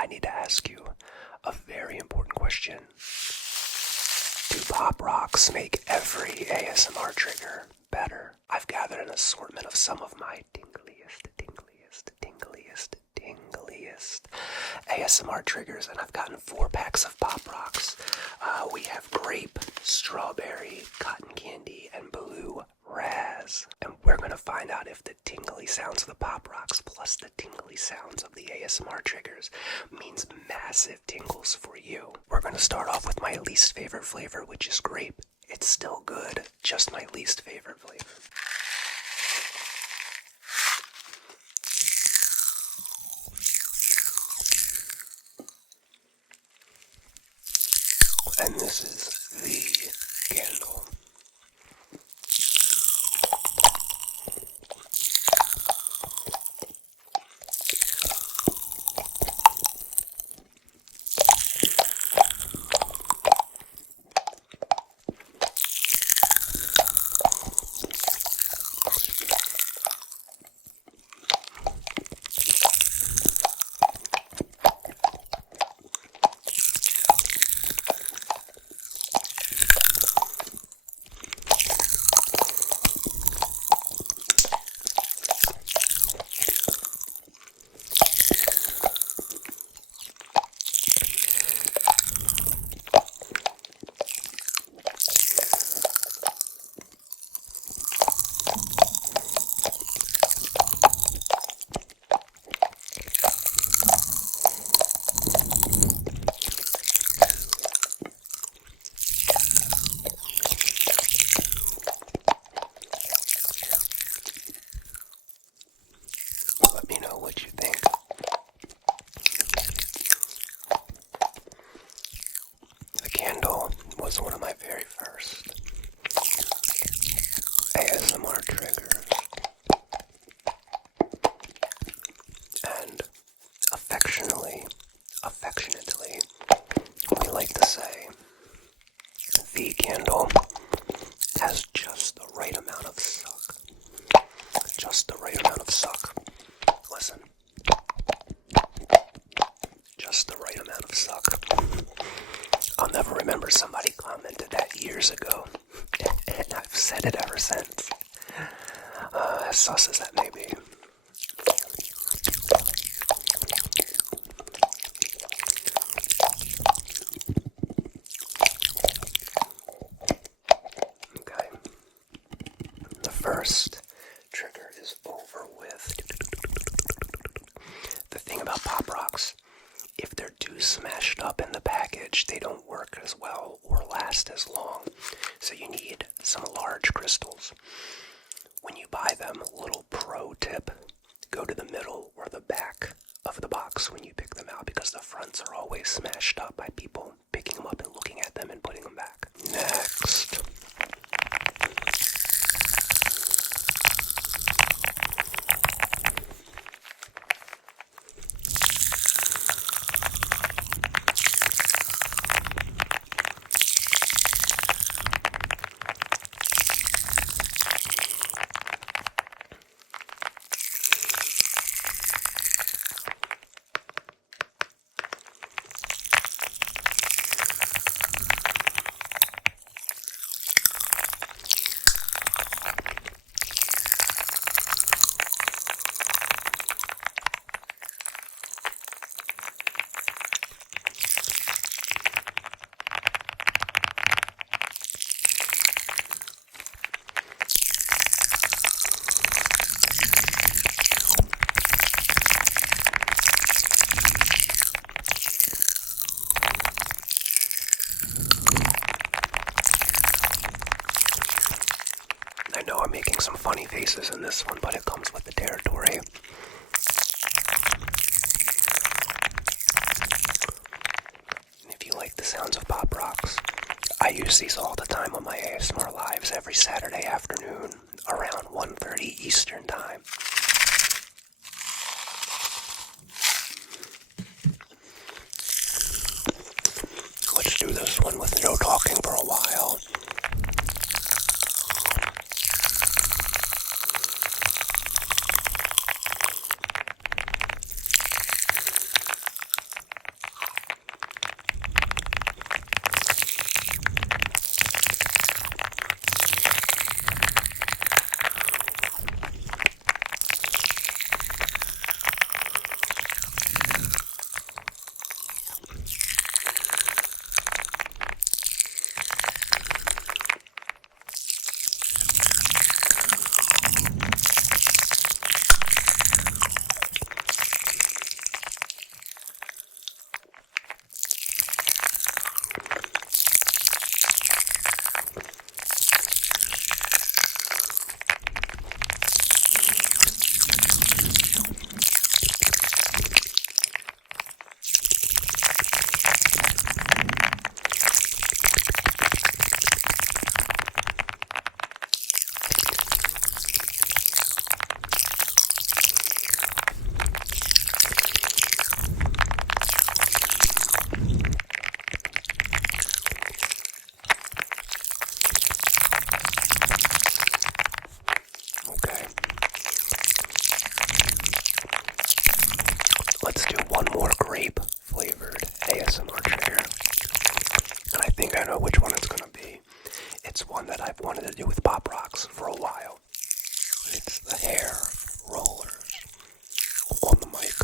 I need to ask you a very important question. Do Pop Rocks make every ASMR trigger better? I've gathered an assortment of some of my tingliest ASMR triggers, and I've gotten 4 packs of Pop Rocks. We have grape, strawberry, cotton candy, and blue raz. And we're going to find out if the tingly sounds of the Pop Rocks plus the tingly sounds of the ASMR triggers means massive tingles for you. We're going to start off with my least favorite flavor, which is grape. It's still good, just my least favorite flavor. And this is the candle. Let me know what you think. The candle was one of my very first ASMR triggers. And affectionately, we like to say the candle has just the right amount of suck. Just the right amount of suck. Listen. Just the right amount of suck. I'll never remember somebody commented that years ago, and I've said it ever since. As sus as that may be. Okay. The first trigger is over with. The thing about Pop Rocks, if they're too smashed up in the package, they don't work as well or last as long. So you need some large crystals. When you buy them, little pro tip, go to the middle or the back of the box when you pick them out, because the fronts are always smashed up by people picking them up and looking at them and putting them back. Next. I know I'm making some funny faces in this one, but it comes with the territory. If you like the sounds of Pop Rocks, I use these all the time on my ASMR lives every Saturday afternoon around 1:30 Eastern Time. Let's do this one with no talking for a while. one more grape flavored ASMR trigger. And I think I know which one it's going to be. It's one that I've wanted to do with Pop Rocks for a while. It's the hair rollers on the mic.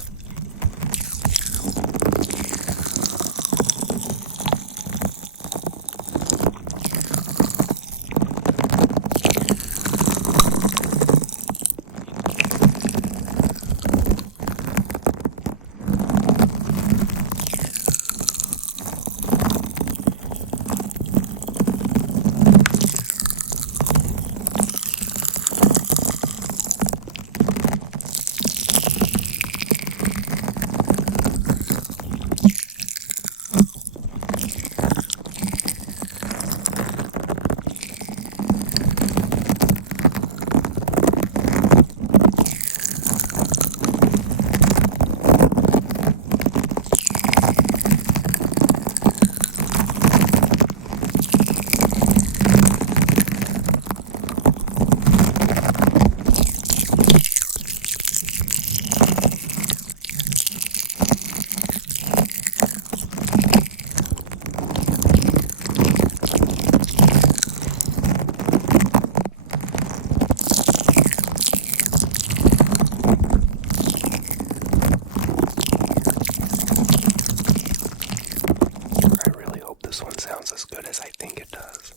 This one sounds as good as I think it does.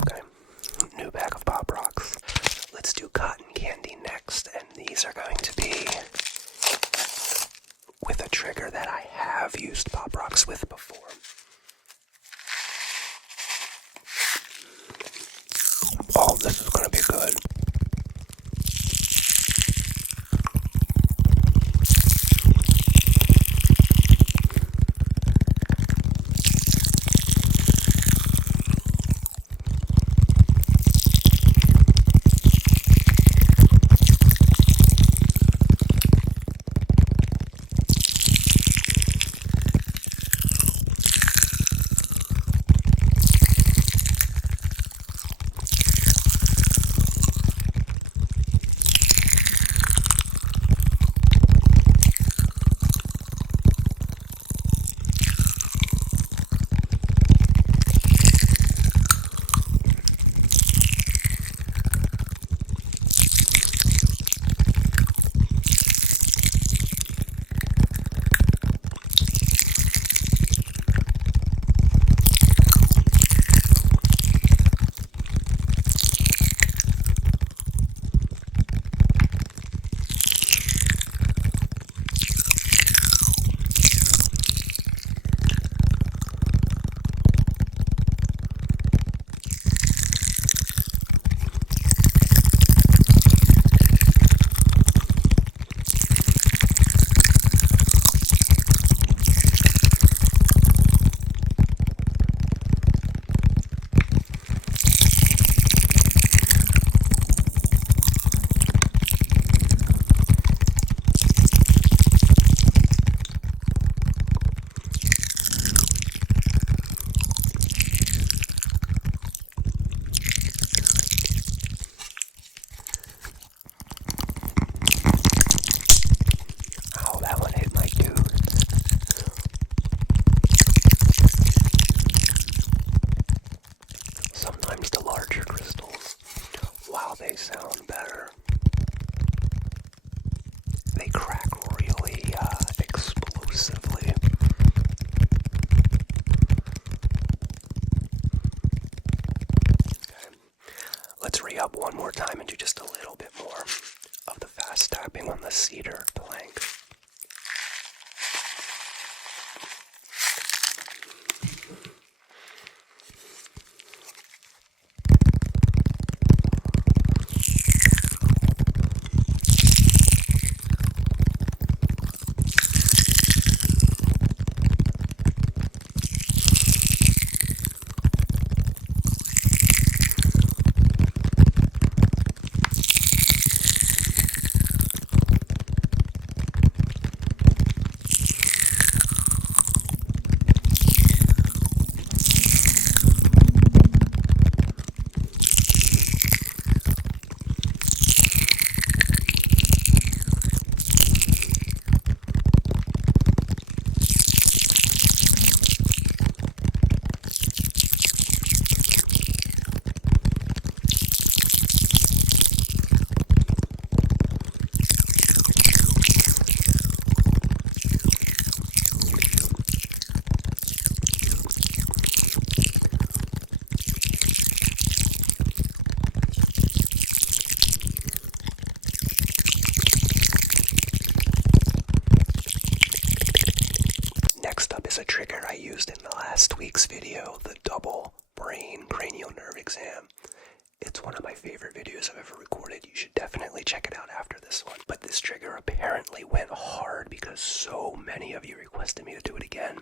Okay, new bag of Pop Rocks. Let's do cotton candy next, and these are going to be with a trigger that I have used Pop Rocks with before. Oh, this is going to be good. They sound better. They crack really explosively. Okay. Let's re-up one more time and do just a little bit more of the fast tapping on the cedar plank. Next up is a trigger I used in the last week's video, the double brain cranial nerve exam. It's one of my favorite videos I've ever recorded. You should definitely check it out after this one. But this trigger apparently went hard because so many of you requested me to do it again.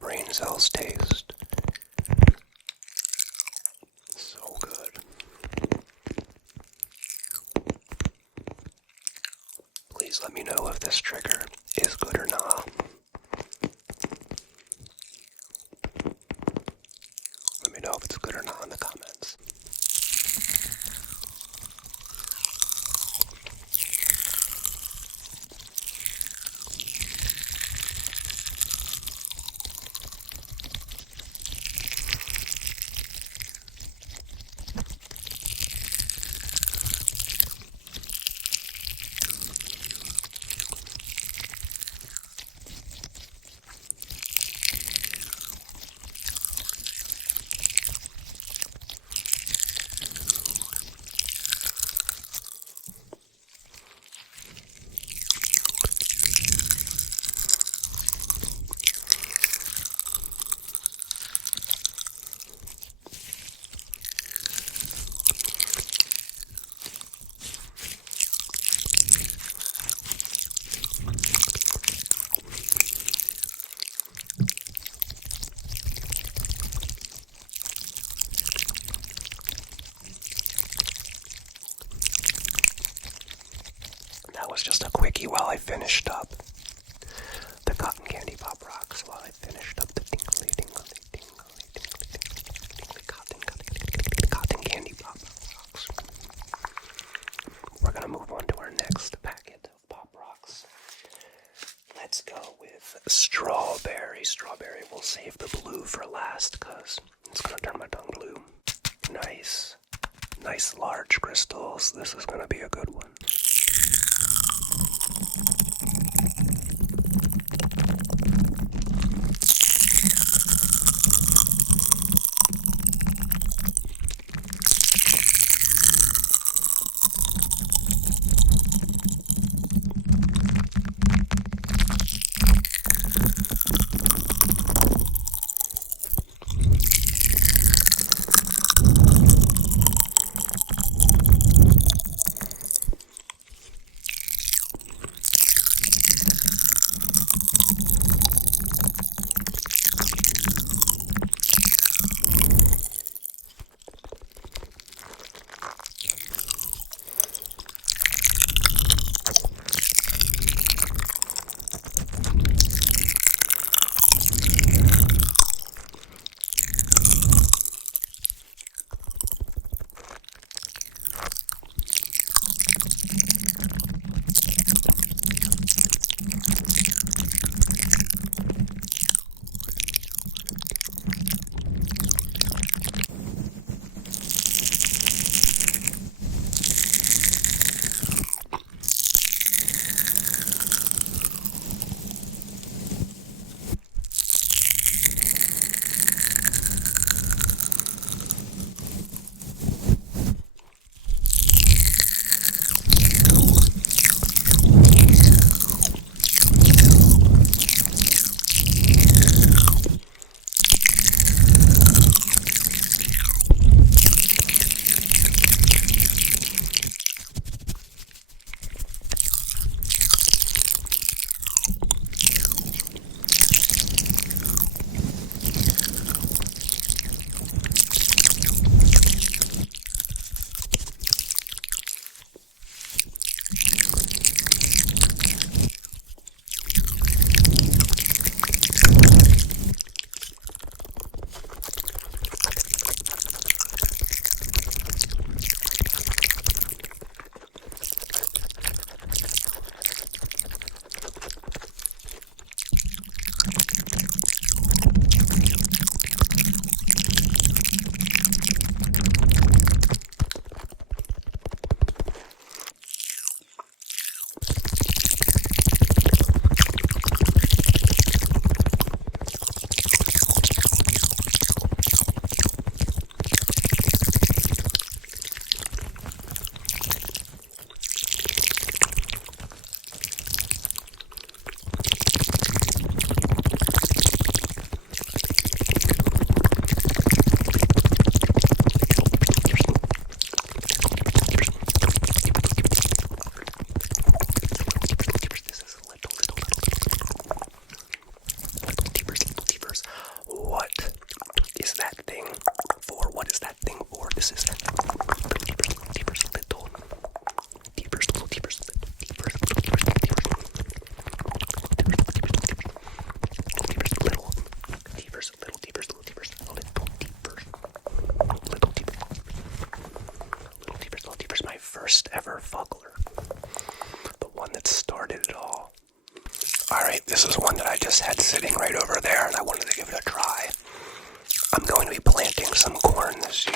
Brain cells taste so good. Please let me know if this trigger is good or not. Let me know if it's good or not in the comments. That was just a quickie while I finished up the cotton candy pop rocks, while I finished up the tingly cotton candy pop rocks. We're gonna move on to our next packet of pop rocks. Let's go with strawberry. Strawberry, we'll save the blue for last because it's gonna turn my tongue blue. Nice large crystals. This is gonna be a good one. is that thing for? This is little Deepers, little Deepers, little Deepers, little Deepers, little Deepers, little Deepers, little Deepers, little Deepers, little Deepers, little Deepers, little Deepers, little Deepers, my first ever fuggler, the one that started it all. Alright, this is one that I just had sitting right over there, and I wanted to give it a try. I'm going to be planting some corn this year.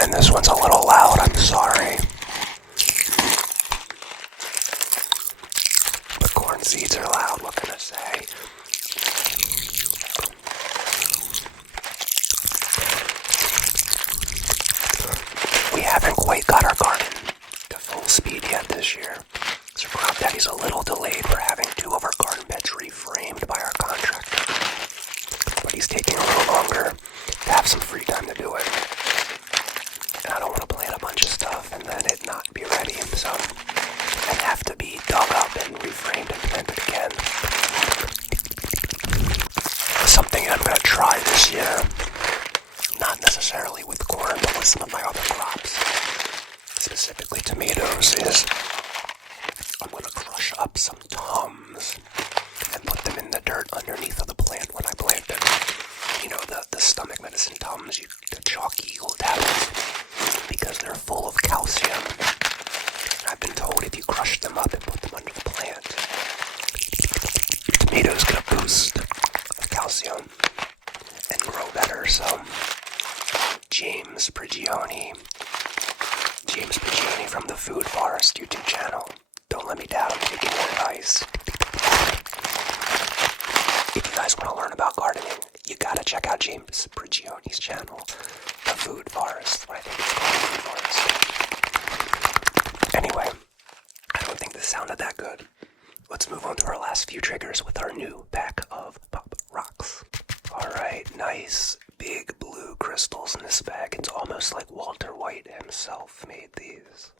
And this one's a little loud, I'm sorry. The corn seeds are loud, what can I say? We haven't quite got our garden to full speed yet this year. So Crop Daddy's a little delayed. We're having 2 of our garden beds reframed by our contractor. But he's taking a little longer to have some free time to do it. And I don't want to plant a bunch of stuff and then it not be ready. So, and have to be dug up and reframed and planted again. Something I'm going to try this year. Not necessarily with corn, but with some of my other crops. Specifically tomatoes is I'm going to crush up some Tums and put them in the dirt underneath of the plant when I plant them. You know, the stomach medicine Tums, the chalky eagle tablets, because they're full of calcium. And I've been told if you crush them up and put them under the plant, tomatoes going to boost the calcium and grow better. So James Prigioni from the Food Forest YouTube channel. Don't let me down, I'm taking your advice. If you guys want to learn about gardening, you gotta check out James Prigioni's channel, The Food Forest. I think it's called Food Forest. Anyway, I don't think this sounded that good. Let's move on to our last few triggers with our new pack of Pop Rocks. Alright, nice big blue crystals in this bag. It's almost like Walter White himself made these.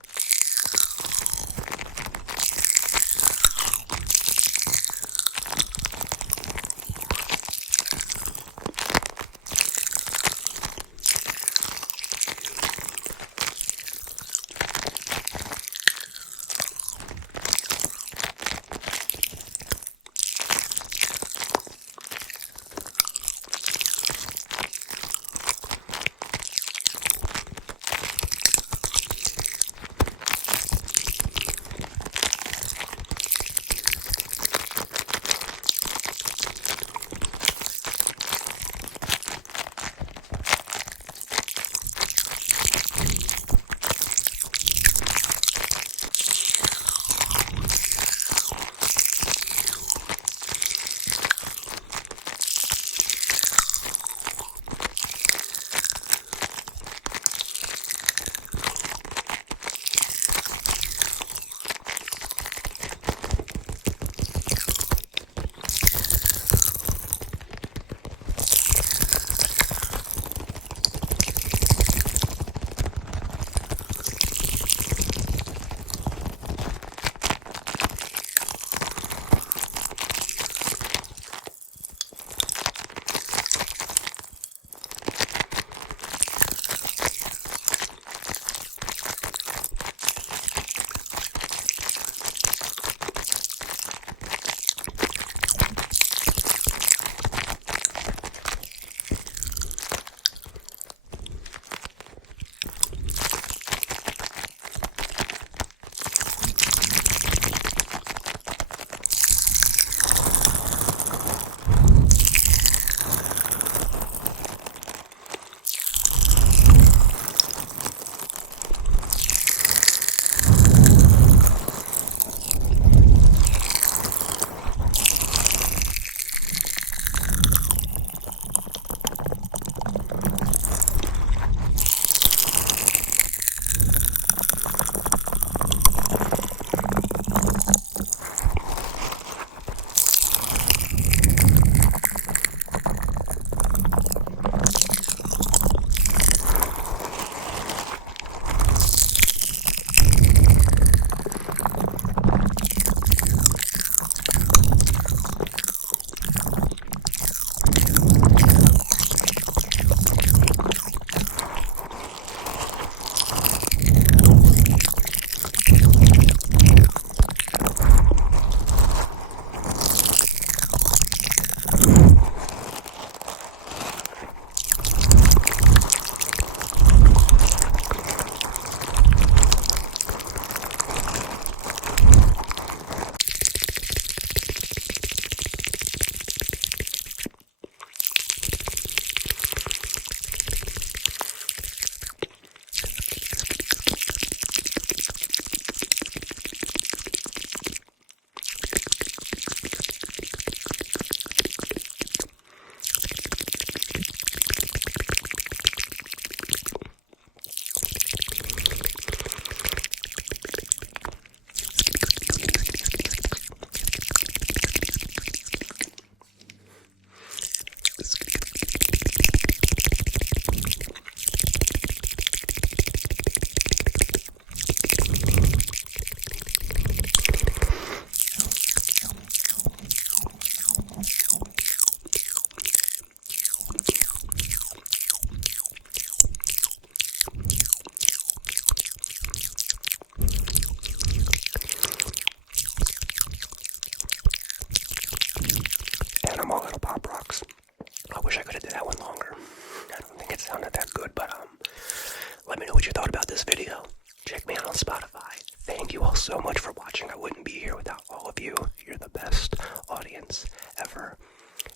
watching. I wouldn't be here without all of you. You're the best audience ever.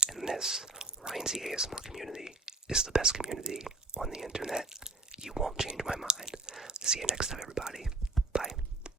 And this Ryan's ASMR community is the best community on the internet. You won't change my mind. See you next time.